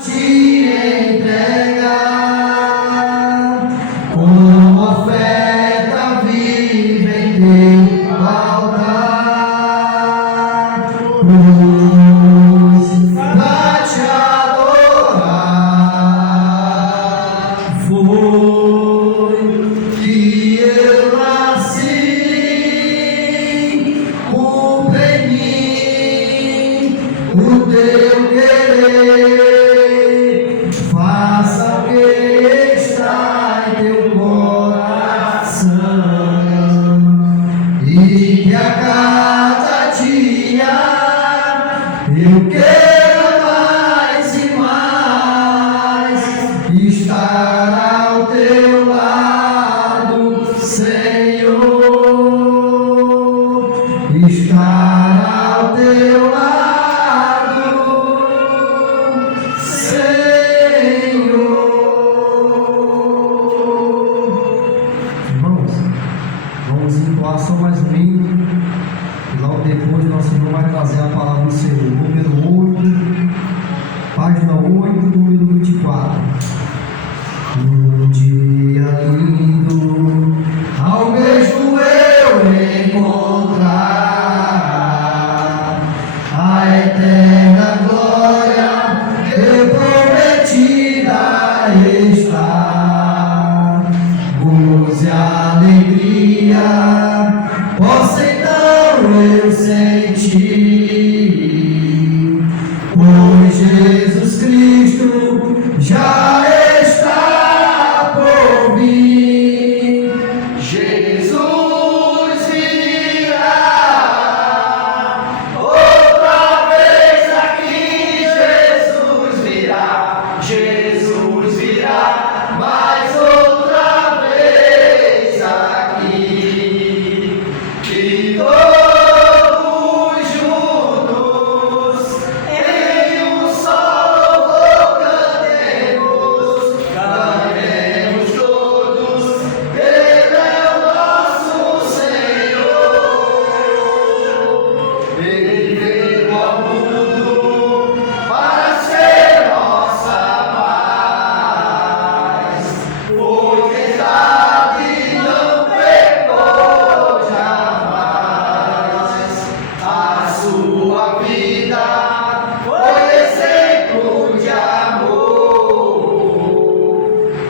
te entregar como oferta viva em teu altar, cruz pra te adorar. Foi que eu nasci, cumpre em mim o teu querer, faça o que está em teu coração, e que a cada dia eu quero mais e mais estar ao teu lado, Senhor, estar ao teu lado, Senhor. Irmãos, vamos entoar só mais um hino, e logo depois nosso irmão vai trazer a palavra do Senhor. Número 8, página 8, número 24. Um dia lindo, ao mesmo eu encontrar a eterna glória que prometida está. Gozo e alegria posso então eu sentir, pois Jesus Cristo já está por vir. Jesus virá outra vez aqui. Jesus virá mais outra vez aqui, e todos juntos em um só louvor cantemos todos, Ele é o nosso Senhor. Ele veio ao mundo para ser nossa paz, foi tentado e não pecou jamais. A sua vida foi exemplo de amor,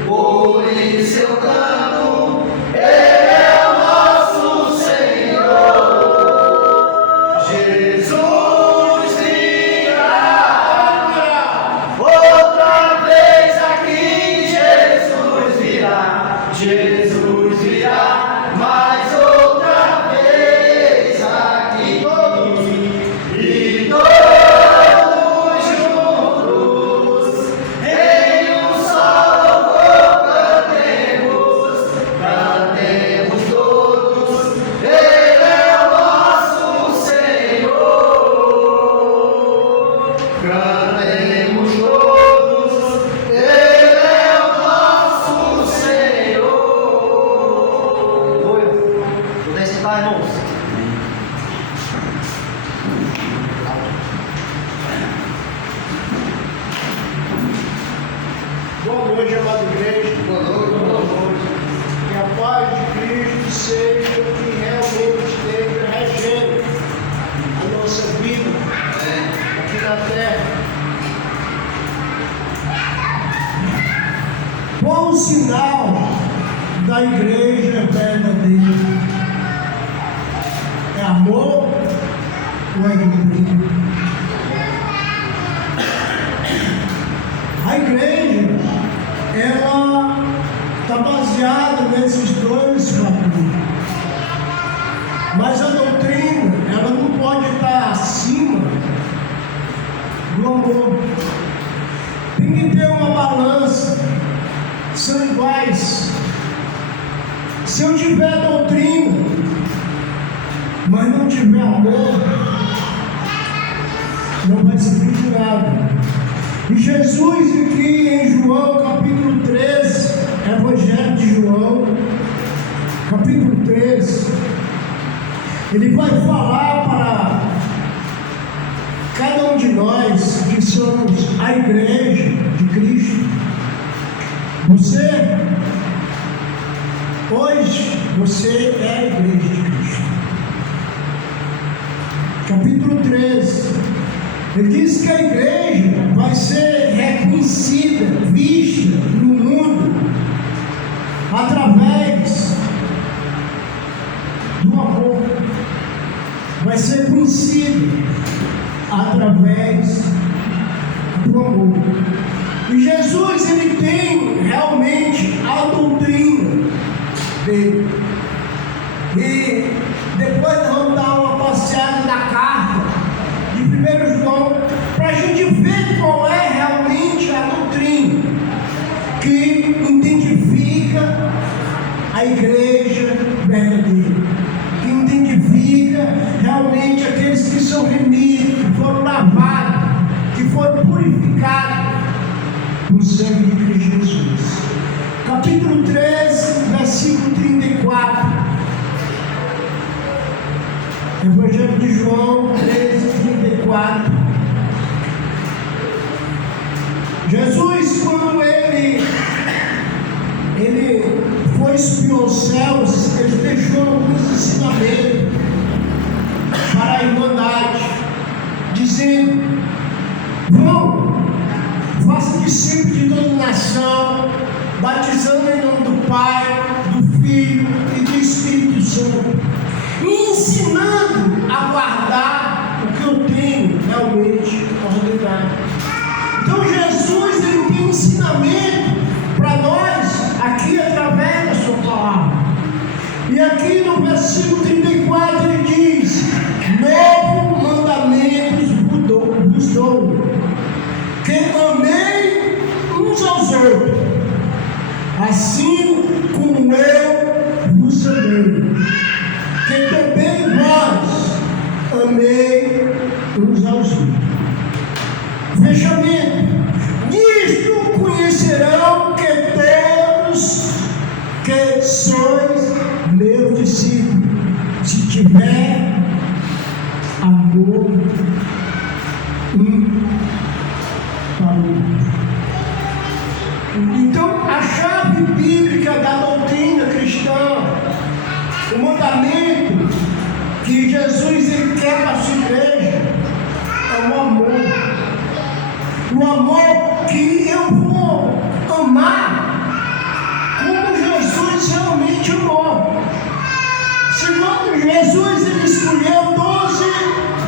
por isso eu canto, Ele é o nosso Senhor. Jesus virá outra vez aqui. Jesus virá mais outra vez aqui, e todos juntos em um só louvor cantemos todos, Ele é o nosso Senhor. Cantemos todos, Ele é o nosso Senhor. Podem sentar, irmãos. Boa noite, amada igreja. Boa noite. Que a paz de Cristo seja o que realmente esteja regendo a nossa vida aqui na terra. Qual o sinal da igreja verdadeira? É amor ou é doutrina? A igreja, ela está baseada nesses dois fatores. Mas a doutrina, ela não pode estar acima do amor. Tem que ter uma balança, são iguais. Se eu tiver doutrina, mas não tiver amor, não vai servir de nada. E Jesus aqui em João capítulo 13, Evangelho de João, capítulo 13, ele vai falar para cada um de nós que somos a igreja, Você é a igreja de Cristo. Capítulo 13, ele diz que a igreja vai ser reconhecida, vista no mundo através do amor. Vai ser conhecida através do amor. E Jesus, ele tem realmente a doutrina dele. E depois nós vamos dar uma passeada na carta de 1 João, para a gente ver qual é realmente a doutrina que identifica a igreja verdadeira, que identifica realmente aqueles que são remidos, que foram lavados, que foram purificados no sangue de Cristo Jesus. Capítulo 13, versículo 34. Evangelho de João 13, 34. Jesus, quando ele foi subir aos céus, ele deixou alguns ensinamentos para a irmandade, dizendo: vão, faça discípulos de toda nação, batizando em nome do Pai, do Filho e do Espírito Santo, e ensinando a guardar o que eu tenho realmente ordenado. Então Jesus, ele tem um ensinamento para nós aqui através da sua palavra. E aqui no versículo 34 ele diz: novo mandamento vos dou, que amei uns aos outros, assim como eu vos amei, que também vós amei uns aos outros. Fechamento. Nisto conhecerão que todos que sois meus discípulos, se tiver amor um para o outro. Então, a chave bíblica da doutrina cristã, o mandamento que Jesus ele quer para a sua igreja, é o amor. O amor que eu vou amar como Jesus realmente amou. Senão, Jesus ele escolheu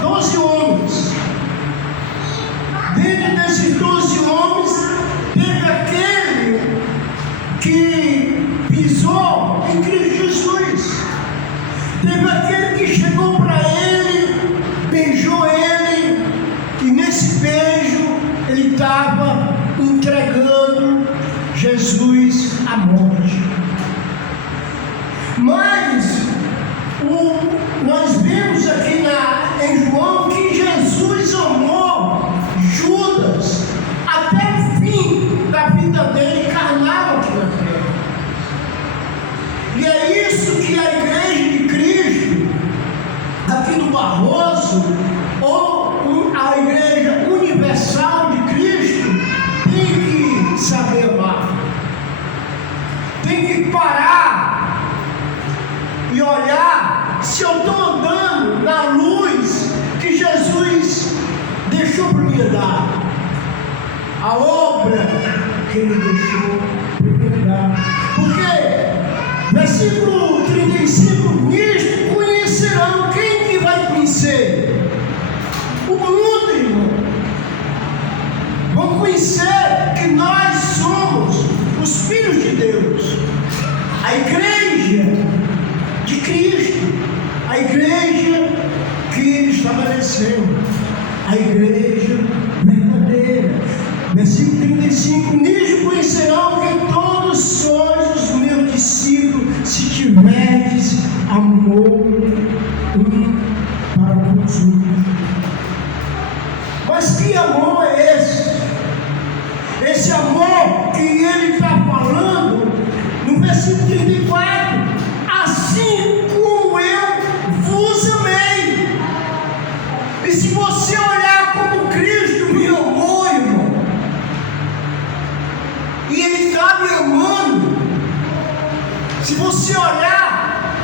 12 homens. Dentro desses 12 homens, teve aquele que pisou em Cristo Jesus. Teve aquele que chegou para ele, beijou ele, e nesse beijo ele estava entregando Jesus à morte. Mas nós vemos aqui em João que Jesus amou Judas até o fim da vida dele carnal aqui na terra. E é isso que a igreja de Cristo, aqui do Barroso, ou a igreja universal de Cristo, tem que saber amar. Tem que parar e olhar se eu estou andando na luz que Jesus deixou para me dar. A obra que ele deixou para me dar. Porque, versículo 35, nisto conhecerão. Quem que vai conhecer? O mundo, irmão. Vão conhecer que nós somos os filhos de Deus, a igreja de Cristo, a igreja que ele estabeleceu, a igreja verdadeira. Versículo 35, nisto conhecerão que todos sois os meus discípulos, se tiverdes amor um para com os outros. Mas que amor é esse? Esse amor que ele está falando no versículo 34, assim como eu vos amei. E se você olhar como Cristo me amou, irmão, E Ele está me amando. Se você olhar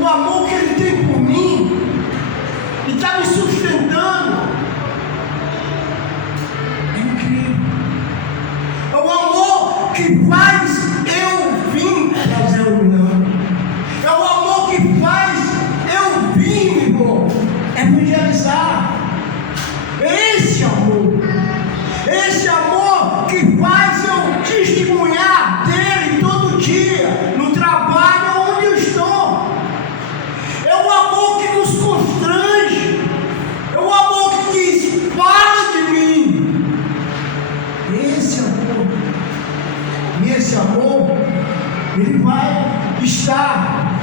o amor que Ele tem por mim, Ele está me sustentando. É incrível. É o amor que faz eu vir trazer a união. É o amor que faz eu vir, meu irmão, evangelizar. Esse amor que faz eu testemunhar dele todo dia, no trabalho onde eu estou. É o amor que nos constrange, é o amor que diz: fala de mim. Esse amor, e esse amor, ele vai estar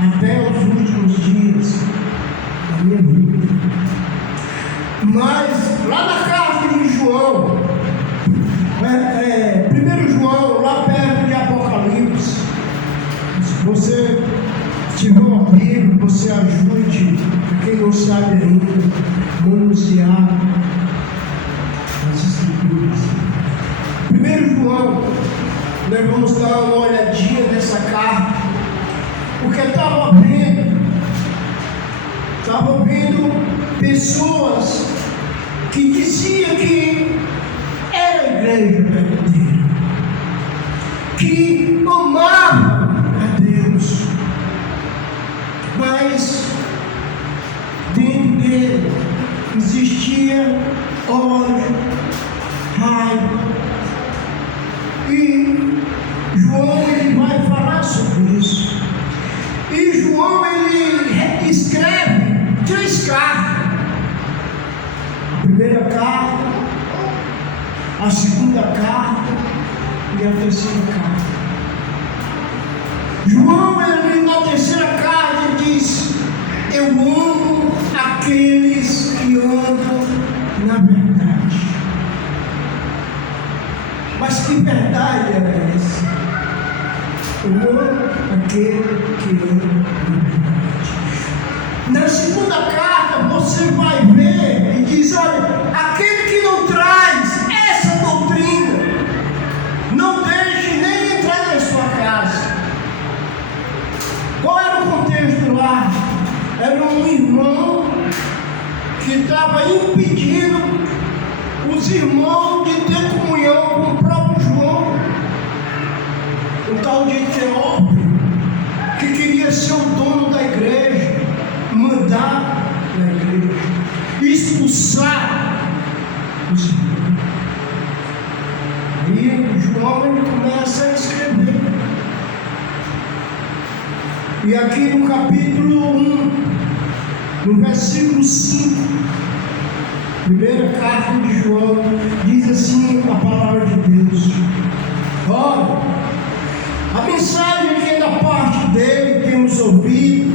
até os últimos dias da minha vida. Mas lá na carta de João, 1 João, lá perto de Apocalipse, se você tiver uma Bíblia, você ajude quem não sabe ainda, manusear as Escrituras. 1 João, nós vamos dar uma olhadinha nessa carta, porque estava vendo pessoas que diziam que era a igreja verdadeira, que amava a Deus, mas dentro dele existia ódio, raiva. E João ele vai falar sobre isso. E João ele escreve 3 cartas. A primeira carta, a segunda carta e a terceira carta. João ele na terceira carta ele diz: eu amo aqueles que andam na verdade. Mas que verdade era essa? Eu amo aquele que anda na verdade. Na segunda carta você vai ver e diz: olha, aquele que não traz essa doutrina, não deixe nem entrar na sua casa. Qual era o contexto lá? Era um irmão que estava impedindo os irmãos de ter comunhão com o próprio João, o tal de Teófilo, que queria ser o dono da igreja, mandar na igreja, expulsar os irmãos. Aí João ele começa a escrever. E aqui no capítulo 1, no versículo 5, primeira carta de João, diz assim a palavra de Deus: olha, a mensagem que é da parte dele temos ouvido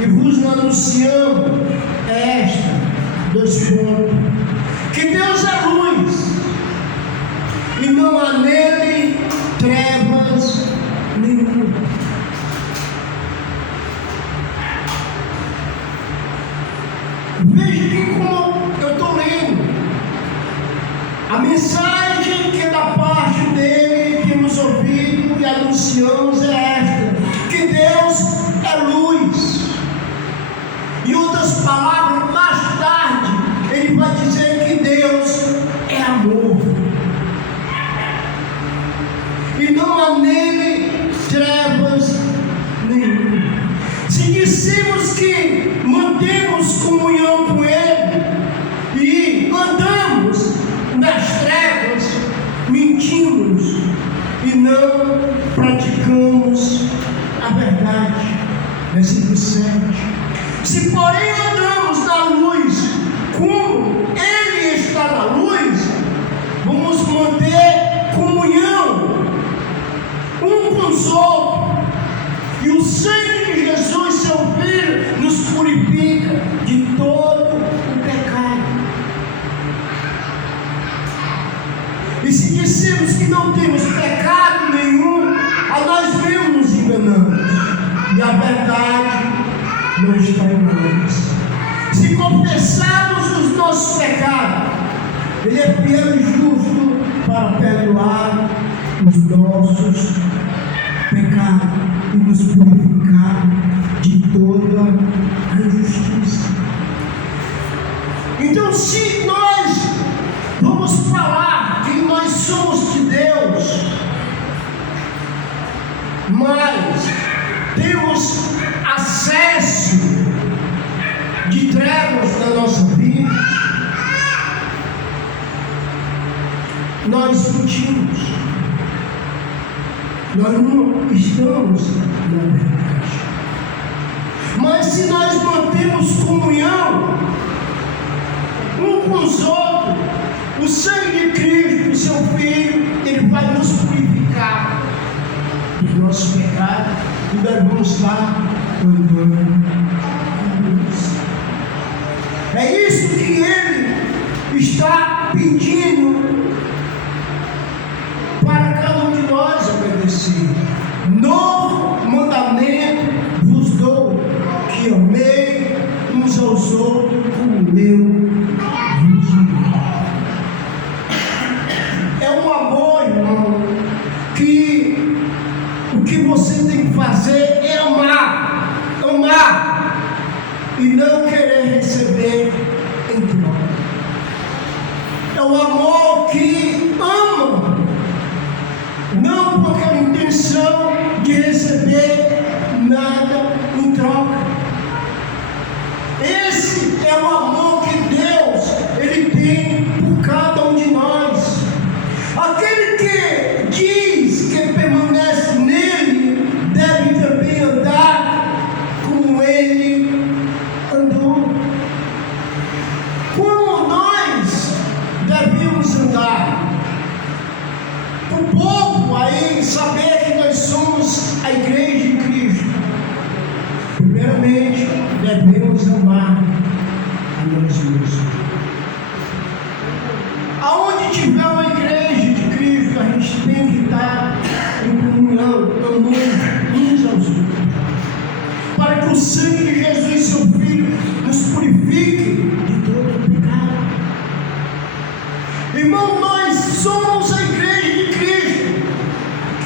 e vos anunciamos é esta, 2 pontos, que Deus é luz e não há nele trevas nenhuma. Veja que como eu estou lendo, a mensagem que é da parte dele temos ouvido e anunciamos é esta, que Deus é luz. Em outras palavras, mais tarde ele vai dizer que Deus é amor e não há nele trevas nenhuma. Se dissemos que mantemos comunhão com Ele e andamos nas trevas, mentimos e não praticamos a verdade. Versículo 7. Se porém andamos na luz, como Ele está na luz, vamos manter comunhão um com os outros. E o sangue de Jesus, seu Filho, nos purifica de todo o pecado. E se dissemos que não temos pecado nenhum, a nós mesmos nos enganamos, e a verdade não está em nós. Se confessarmos os nossos pecados, Ele é fiel e justo para perdoar os nossos pecados e nos purificar de toda a injustiça. Então, se nós vamos falar que nós somos de Deus, mas temos acesso de trevas na nossa vida, nós mentimos, nós não estamos na verdade. Mas se nós mantemos comunhão um com os outros, o sangue de Cristo, o seu Filho, ele vai nos purificar dos nossos pecados e nós vamos estar andando. É isso que ele está pedindo para cada um de nós obedecer. Novo mandamento vos dou, que amei uns aos outros como eu vos amei. É um amor, irmão, que o que você tem que fazer é amar, e não querer receber em troca. É um amor que ama, não com aquela intenção de receber nada em troca. Esse é o amor que Deus ele tem por cada um de nós. Aquele que diz que permanece nele deve também andar como ele andou. Como nós devíamos andar? O povo aí saber que nós somos a igreja de Cristo. Primeiramente, devemos amar a nós mesmos. Aonde tiver uma igreja de Cristo, a gente tem que estar em comunhão, amando uns aos outros, para que o sangue de Jesus, seu Filho, nos purifique de todo pecado. Irmão, nós somos a igreja de Cristo,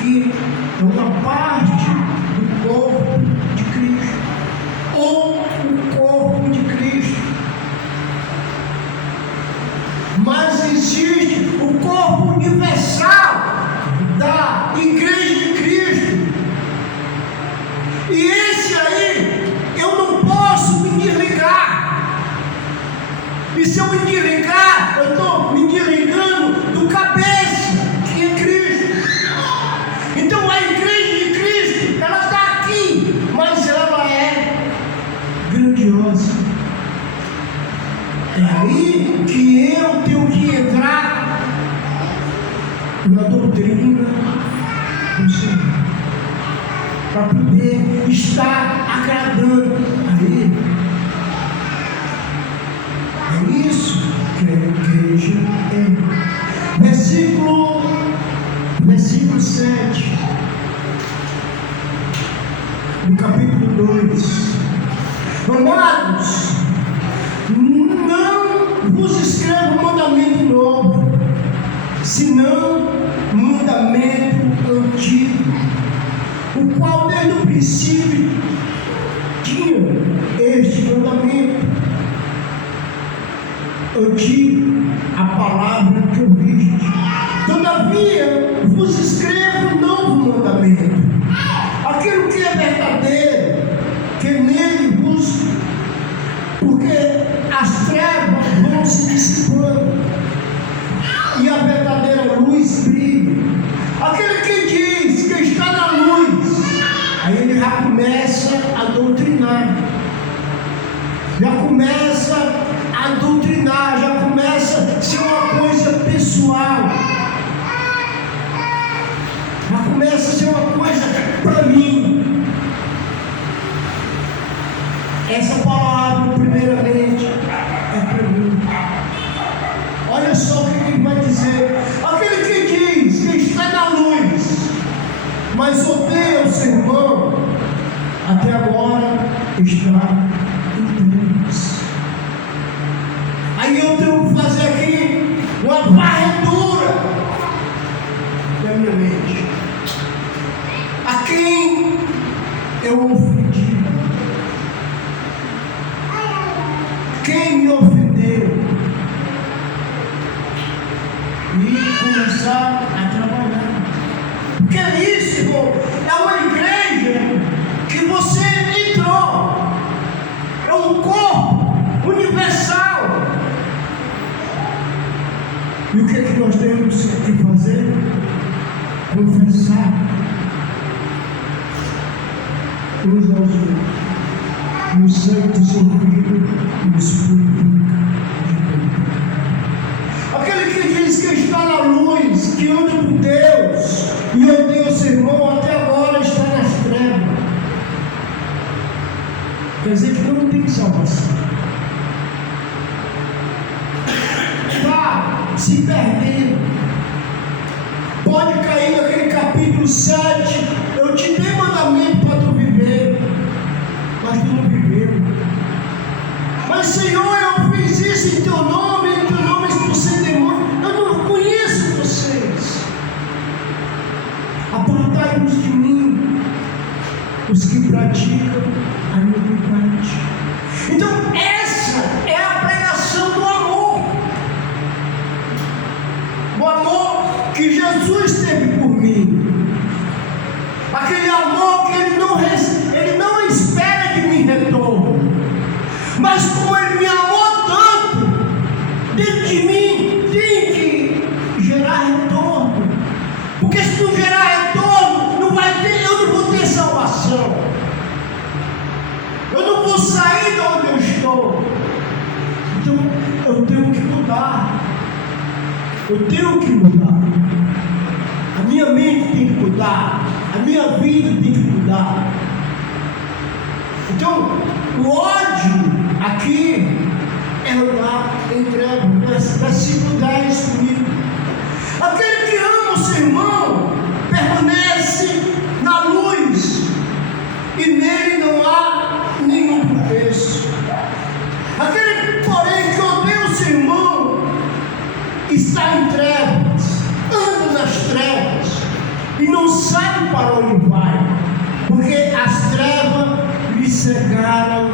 que é uma parte do corpo de Cristo, ou o corpo de Cristo. Mas existe o corpo universal da igreja de Cristo. E esse aí, eu não posso me desligar. E se eu me desligar, eu estou me desligando do cabeça, que é Cristo. Então a igreja de Cristo, ela está aqui, mas ela é grandiosa. É aí que eu tenho que entrar na doutrina do Senhor, para poder estar agradando a Ele. É isso que a igreja é. Versículo 7 do capítulo 2. Amados, não vos escrevo mandamento novo, senão mandamento antigo, o qual desde o princípio tinha este mandamento antigo, a palavra que ouviste. Todavia vos escrevo um novo mandamento, aquilo que é verdadeiro, que nele vos, porque as trevas vão se dissipando e a verdadeira luz brilha. Aquele que diz que está na luz, aí ele já começa a doutrinar, já começa a ser uma coisa pessoal, já começa a ser uma coisa para mim. Essa palavra, primeiramente, é para mim. Olha só o que ele vai dizer. Aquele que diz que está na luz, mas odeia o seu irmão, até agora está em trevas. Aí eu tenho que fazer aqui uma varredura da minha mente. começar a trabalhar. Porque é isso, irmão, é uma igreja que você entrou, é um corpo universal. E o que é que nós temos que fazer? Confessar uns aos outros, no sangue do seu Filho e no Espírito. Aquele que diz que está na luz, que anda por Deus e odeia o seu irmão, até agora está nas trevas. Quer dizer que não tem salvação. Está se perdendo. Pode cair naquele capítulo 7. Eu te dei mandamento para tu viver, mas tu não viveu. Mas Senhor, eu fiz isso em teu nome expulsei demônio. Eu não conheço vocês. Apartai-vos de mim, os que praticam a iniquidade. Então essa é a pregação do amor. O amor que Jesus teve por mim. Aquele amor que ele não espera de mim retorno. Mas como ele me amou tanto, dentro de mim tem que gerar retorno. Porque se não gerar retorno, eu não vou ter salvação. Eu não vou sair de onde eu estou. Então eu tenho que mudar. Eu tenho que mudar. A minha mente tem que mudar. A minha vida tem que mudar. Então, o ódio aqui é andar em trevas. Versículo 10 comigo. Aquele que ama o seu irmão permanece na luz, e nele não há nenhum tropeço. Aquele, porém, que odeia o seu irmão está em trevas, anda nas trevas e não sabe para onde vai, porque as trevas lhe cegaram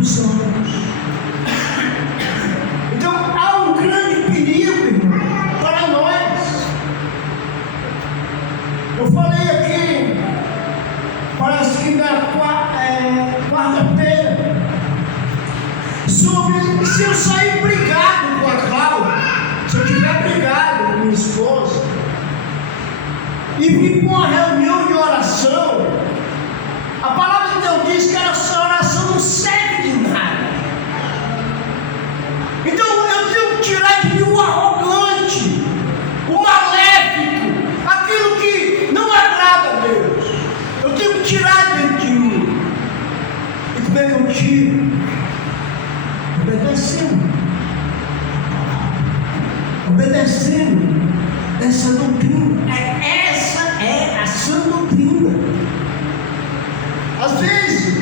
os olhos. Então há um grande perigo, irmão, para nós. Eu falei aqui, parece que na quarta-feira, sobre se eu sair brigado com a Cláudia, se eu tiver brigado com minha esposa e vim para uma reunião de oração, a palavra de Deus diz que essa oração não serve de nada. Então eu tenho que tirar de mim o arrogante, o maléfico, aquilo que não agrada a Deus. Eu tenho que tirar dentro de mim. E como é que eu tiro? Obedecendo essa doutrina. Essa é a sã doutrina. Às vezes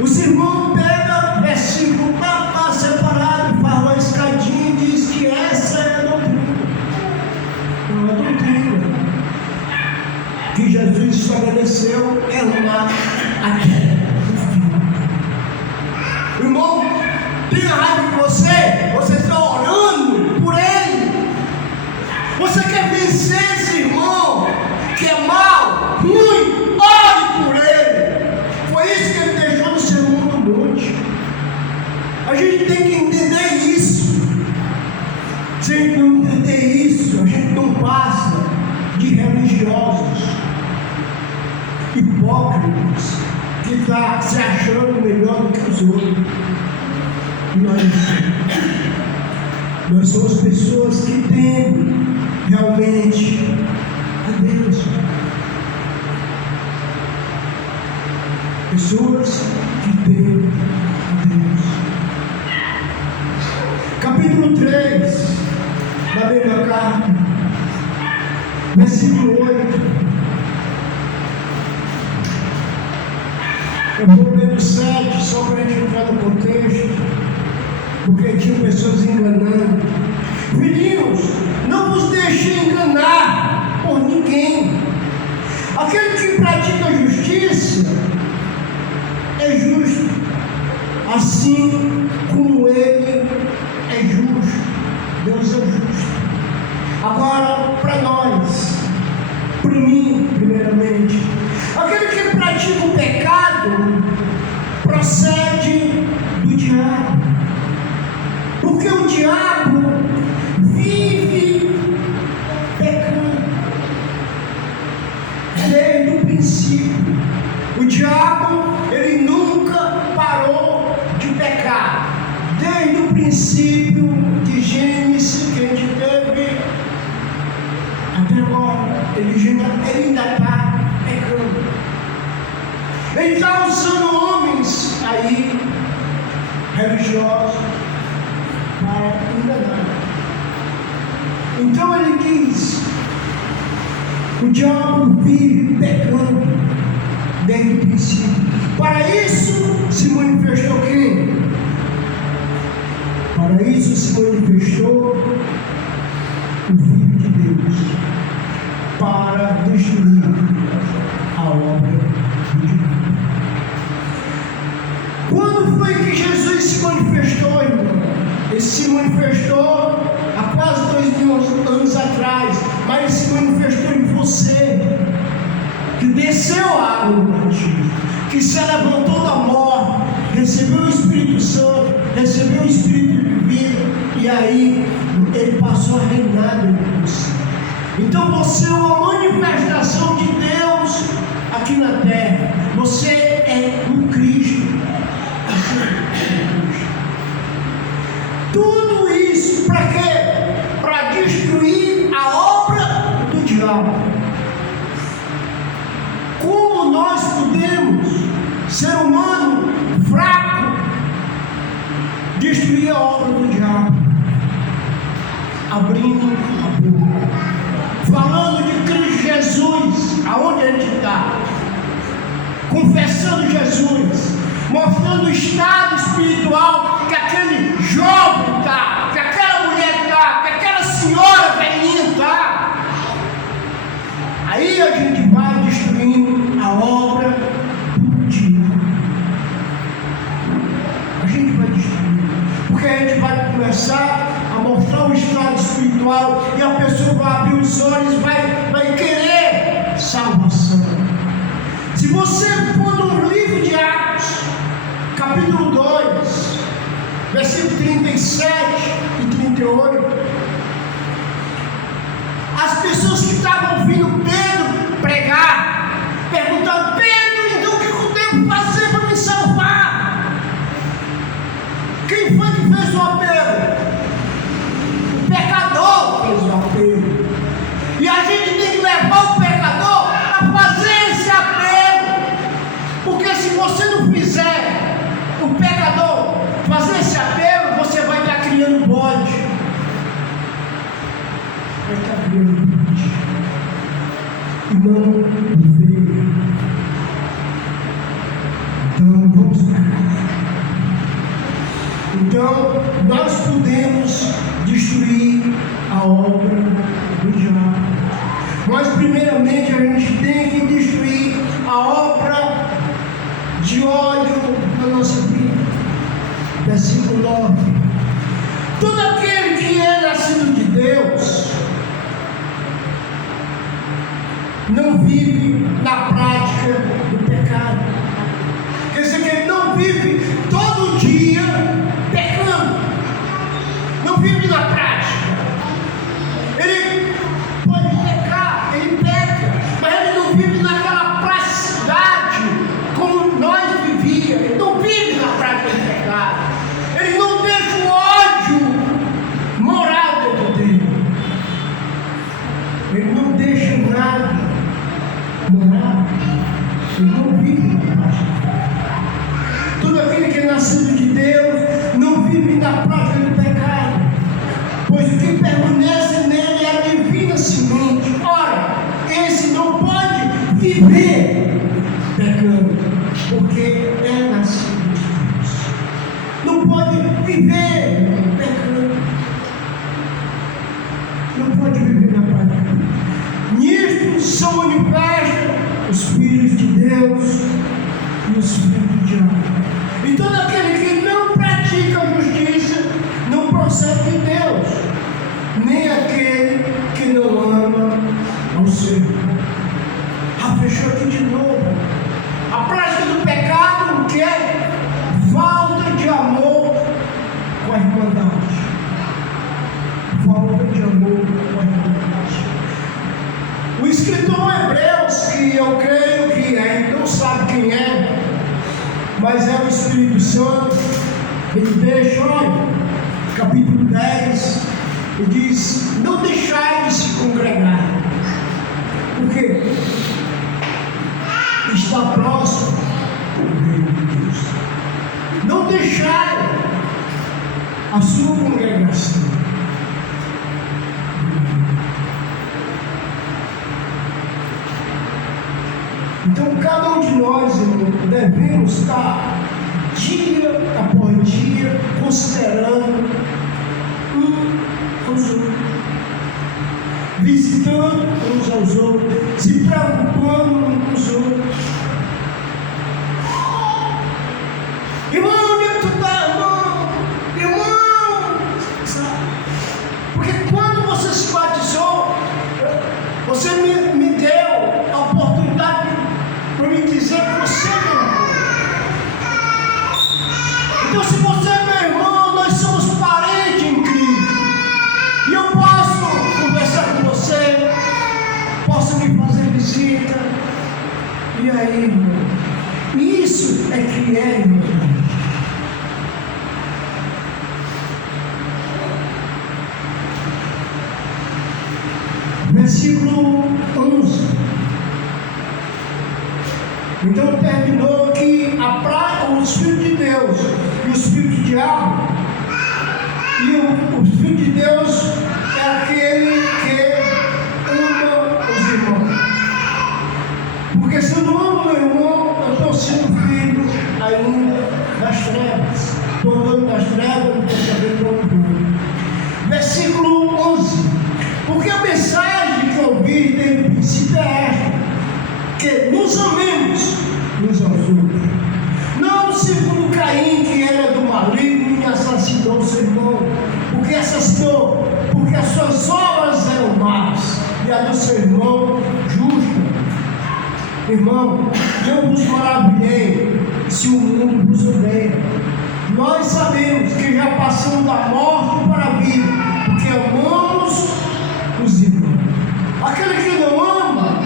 os irmãos pegam versículo para separado e falam uma escadinha e diz que essa é a doutrina. Não é a doutrina que Jesus estabeleceu, é uma aquela. Irmão, tem raiva de você está orando por ele. Você quer vencer esse irmão que é mau, ruim, ore por ele. Foi isso que ele deixou no Sermão do Monte. A gente tem que entender isso. Se a gente não entender isso, a gente não passa de religiosos hipócritas que está se achando melhor do que os outros. Nós somos pessoas que temem realmente a Deus. Pessoas que temem a Deus. Capítulo 3 da mesma carta, versículo 8. Eu vou ler do 7, só para a gente entrar no contexto, porque tinha pessoas enganando. Filhinhos, não vos deixem enganar por ninguém. Aquele que pratica a justiça é justo, assim como ele é justo. Deus é justo. primeiramente. Aquele que pratica o pecado procede do diabo. Porque o diabo vive pecando desde o princípio. O diabo, ele nunca parou de pecar. Desde o princípio de Gênesis que a gente teve até agora, ele ainda está pecando. Ele está usando homens aí, religiosos, para enganar. Então ele diz: o diabo vive pecando desde o princípio. Para isso se manifestou quem? Para isso se manifestou o Filho de Deus, para destruir a obra do diabo. Quando foi que Jesus se manifestou, irmão? Ele se manifestou há quase 2000 anos atrás, mas ele se manifestou em você, que desceu a água do batismo, que se levantou da morte, recebeu o Espírito Santo, recebeu o Espírito de vida, e aí ele passou a reinar dentro de você. Então você é uma manifestação de Deus aqui na terra. Você é um Cristo. Tudo isso para quê? Para destruir a obra do diabo. Como nós podemos, ser humano fraco, destruir a obra do diabo? Abrindo a boca, falando de Cristo Jesus, aonde a gente está, confessando Jesus, mostrando o estado espiritual que aquele jovem está, que aquela mulher está, que aquela senhora velhinha está. Aí a gente vai destruindo a obra do diabo. A gente vai destruindo, porque a gente vai começar a mostrar o estado espiritual, e a pessoa vai abrir os olhos, vai querer salvação. Se você for no livro de Atos, capítulo 2, versículo 37 e 38, as pessoas que estavam ouvindo Pedro pregar, perguntaram: Pedro, então o que eu devo fazer para me salvar? Quem foi que fez o apelo? O pecador fez o apelo. E a gente tem que levar o pecador a fazer esse apelo. Porque se você não fizer o pecador fazer esse apelo, você vai estar criando bode. Vai estar criando bode. E não viver. Então vamos para cá. Então nós podemos destruir a obra do diabo. Mas primeiramente a gente tem que destruir a obra de ódio na nossa vida. Versículo 9: todo aquele que é nascido de Deus não vive na prática do pecado. Quer dizer que ele não vive todo dia pecando, não vive na prática. Ele pode pecar, ele peca, mas ele não vive naquela praticidade como nós vivíamos. Ele não vive na prática do pecado. Ele não deixa o ódio morar dentro dele. Ele não deixa nada morar. Ele não vive na prática. Tudo aquele que é nascido de Deus não vive na prática do pecado, pois o que permanece nele é a divina semente. Ora, esse não pode viver pecando, porque é nascido de Deus. Não pode viver pecando. Não pode viver na prática. Nisto são manifestos os filhos de Deus e os filhos do diabo. E todo aquele que não pratica a justiça não procede de Deus, nem aquele que não ama ao Senhor. escritor Hebreus, que eu creio que a gente não sabe quem é, mas é o Espírito Santo, ele deixa, olha, capítulo 10, ele diz: não deixai de se congregar, porque está próximo o reino de Deus. Não deixai a sua congregação. Então, cada um de nós, irmão, devemos estar dia após dia considerando uns aos outros, visitando uns aos outros, se preocupando uns com os outros. Irmão, onde é que tu está, irmão? Irmão, sabe? Porque quando você se batizou, você me deu a oportunidade para me dizer que você é meu irmão. Então, se você é meu irmão, nós somos parentes em Cristo. E eu posso conversar com você, posso me fazer visita. E aí, irmão? Isso é que é, irmão. Versículo 11. Então terminou que os filhos de Deus e os filhos do diabo, e o filho de Deus é aquele que ama os irmãos. Porque se eu não amo meu irmão, eu estou sendo filho ainda das trevas. Estou andando nas trevas, não estou sabendo para onde vou. Versículo 11. Porque a mensagem que ouvi tem o princípio é esta: que nos amemos uns aos outros. Não segundo Caim, que era do maligno e assassinou seu irmão. Porque assassinou, porque as suas obras eram más e a do seu irmão justa. Irmão, eu vos maravilhei se o mundo vos odeia. Nós sabemos que já passamos da morte para a vida, porque amamos os irmãos. Aquele que não ama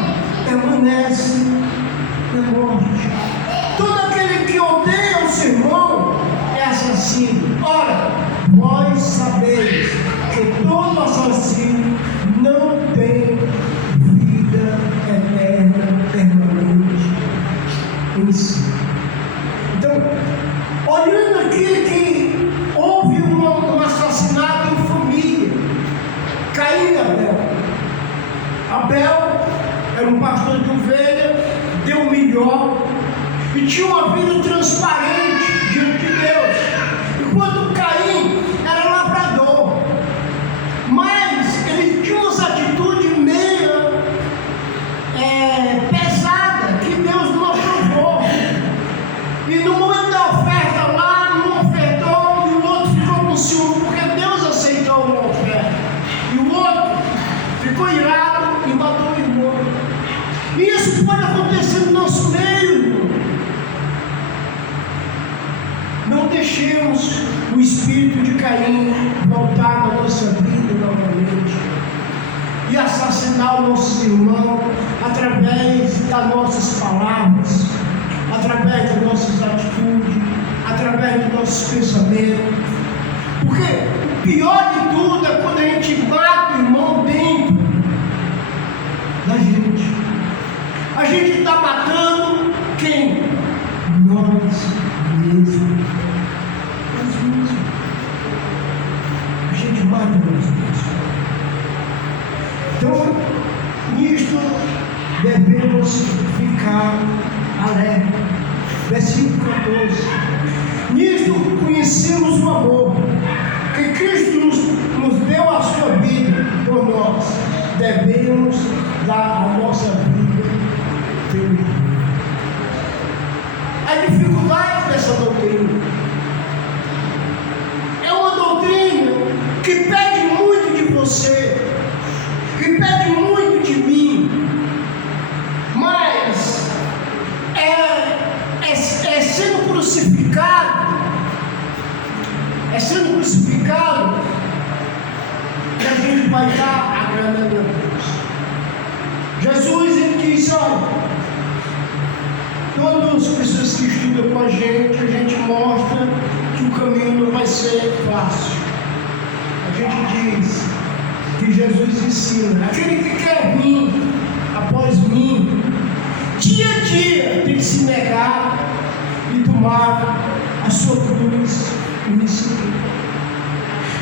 permanece na morte. Todo aquele que odeia o seu irmão é assassino. Ora, vós sabeis que todo assassino não tem vida eterna, permanente em si. Então, olhando aqui que houve um assassinato em família, Caim e Abel. Abel era um pastor de ovelha, deu o melhor e tinha uma vida transparente diante de Deus, enquanto Caim era lavrador, mas ele tinha umas atitudes meio pesadas que Deus não aprovou, e no momento da oferta lá não ofertou, e o outro ficou com ciúme porque Deus aceitou uma oferta, e o outro ficou irado e matou o irmão. E isso pode acontecer no nosso meio, irmão. Não deixemos o espírito de Caim voltar na nossa vida novamente e assassinar o nosso irmão através das nossas palavras, através das nossas atitudes, através dos nossos pensamentos. Porque o pior de tudo é quando a gente mata o irmão dentro da gente. A gente está matando quem? Nós mesmos. A gente mata nós mesmos. Então, nisto devemos ficar alerta. Versículo 14. Nisto conhecemos o amor que Cristo nos deu a sua vida por nós. Devemos dar a nossa vida pelo irmão. A dificuldade dessa doutrina é uma doutrina que pede muito de você, que pede muito de mim, mas é sendo crucificado, que a gente vai estar agradando a Deus. Jesus história. Todas as pessoas que estudam com a gente mostra que o caminho não vai ser fácil. A gente diz que Jesus ensina: aquele que quer vir após mim, dia a dia tem que se negar e tomar a sua cruz e me seguir.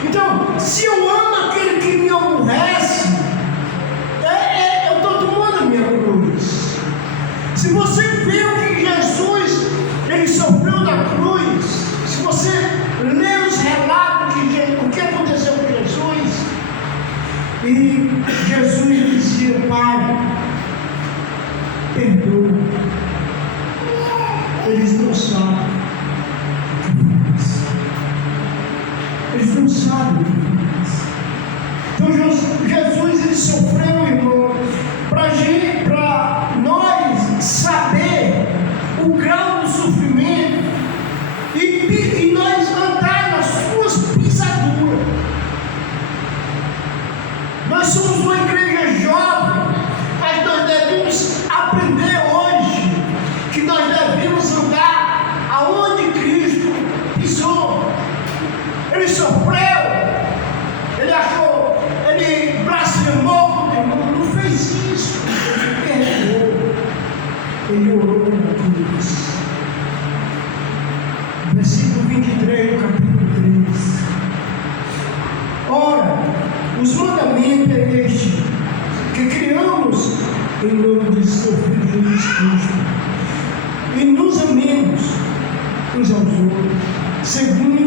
Então, se eu amo aquele que me aborrece, eu estou tomando a minha cruz. Se você vê o que Jesus ele sofreu na cruz, se você lê os relatos de o que aconteceu com Jesus, e Jesus dizia: Pai, perdoa, eles não sabem o que faz. Eles não sabem o que faz. Então Jesus ele sofreu, irmão, para nós saber o grau do sofrimento e nós andar nas suas pisaduras. Nós somos uma igreja jovem, mas nós devemos aprender hoje que nós devemos andar aonde Cristo pisou. Ele sofreu, ele achou, ele blasfemou com o irmão, não fez isso, ele perdoou, ele orou na cruz. Versículo 23 do capítulo 3. Ora, os mandamentos é este, que criamos em nome de seu Filho Jesus Cristo, e nos amemos uns aos outros, segundo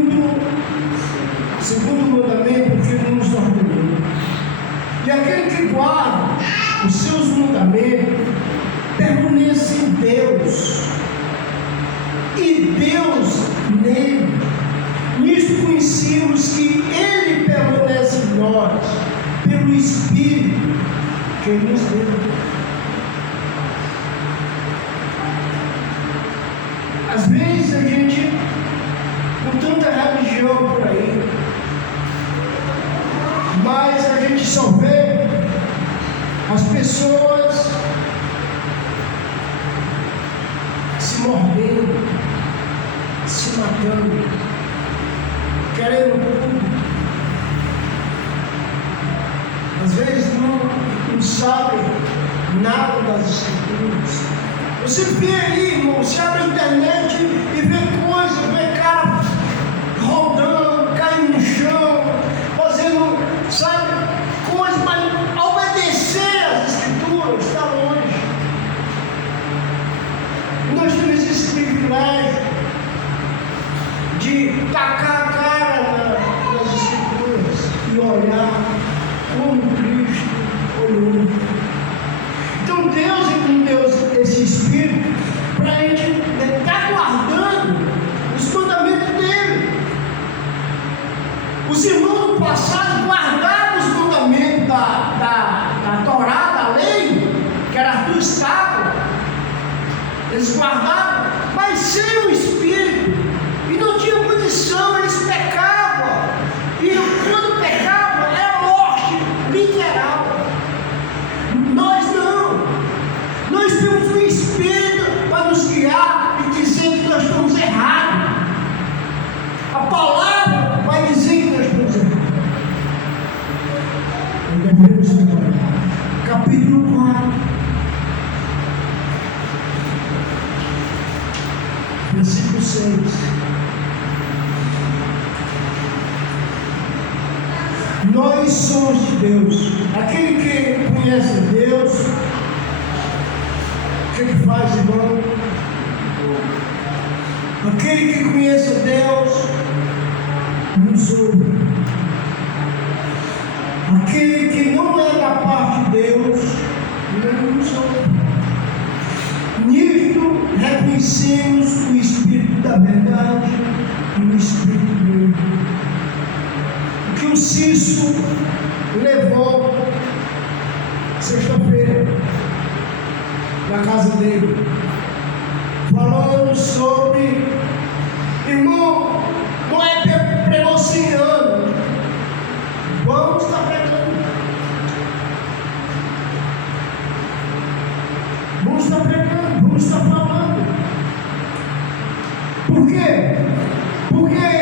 o mandamento que ele nos ordenou. E aquele que guarda os seus mandamentos permanece em Deus, e Deus nele. Nisto conhecemos que ele permanece em nós, pelo Espírito que ele nos deu. Às vezes a gente, com tanta religião por aí, mas a gente só vê as pessoas se mordendo, se matando, querendo tudo. Às vezes não sabem nada das Escrituras. Você vê aí, irmão, você abre a internet e vê coisas, vê cara rodando, caindo no chão, fazendo, sabe, coisas, mas obedecer às Escrituras está longe. Nós temos esse privilégio de tacar a cara nas Escrituras e olhar como Cristo olhou. Então Deus nos deu esse Espírito para a gente estar guardando os mandamentos dele. Os irmãos do passado guardavam os mandamentos da Torá, da lei, que era do Estado. Eles guardavam, mas sem o Espírito, e não tinha condição, eles pecavam. E quando pecavam, era morte literal. Nós não. Nós temos o Espírito para nos guiar e dizer que nós estamos errados. A palavra vai dizer que nós estamos errados. Devemos trabalhar. Capítulo 4, versículo 6. Nós somos de Deus. Aquele que conhece Deus, o que faz, irmão? Aquele que conhece Deus nos ouve. Aquele que não é da parte de Deus não nos ouve. Nisto reconhecemos o Espírito da verdade e o Espírito dele. O que o Cício levou sexta-feira na casa dele, falando sobre, irmão, não é pregou 100 anos, vamos estar pregando. vamos estar pregando, vamos estar falando. Por quê? Porque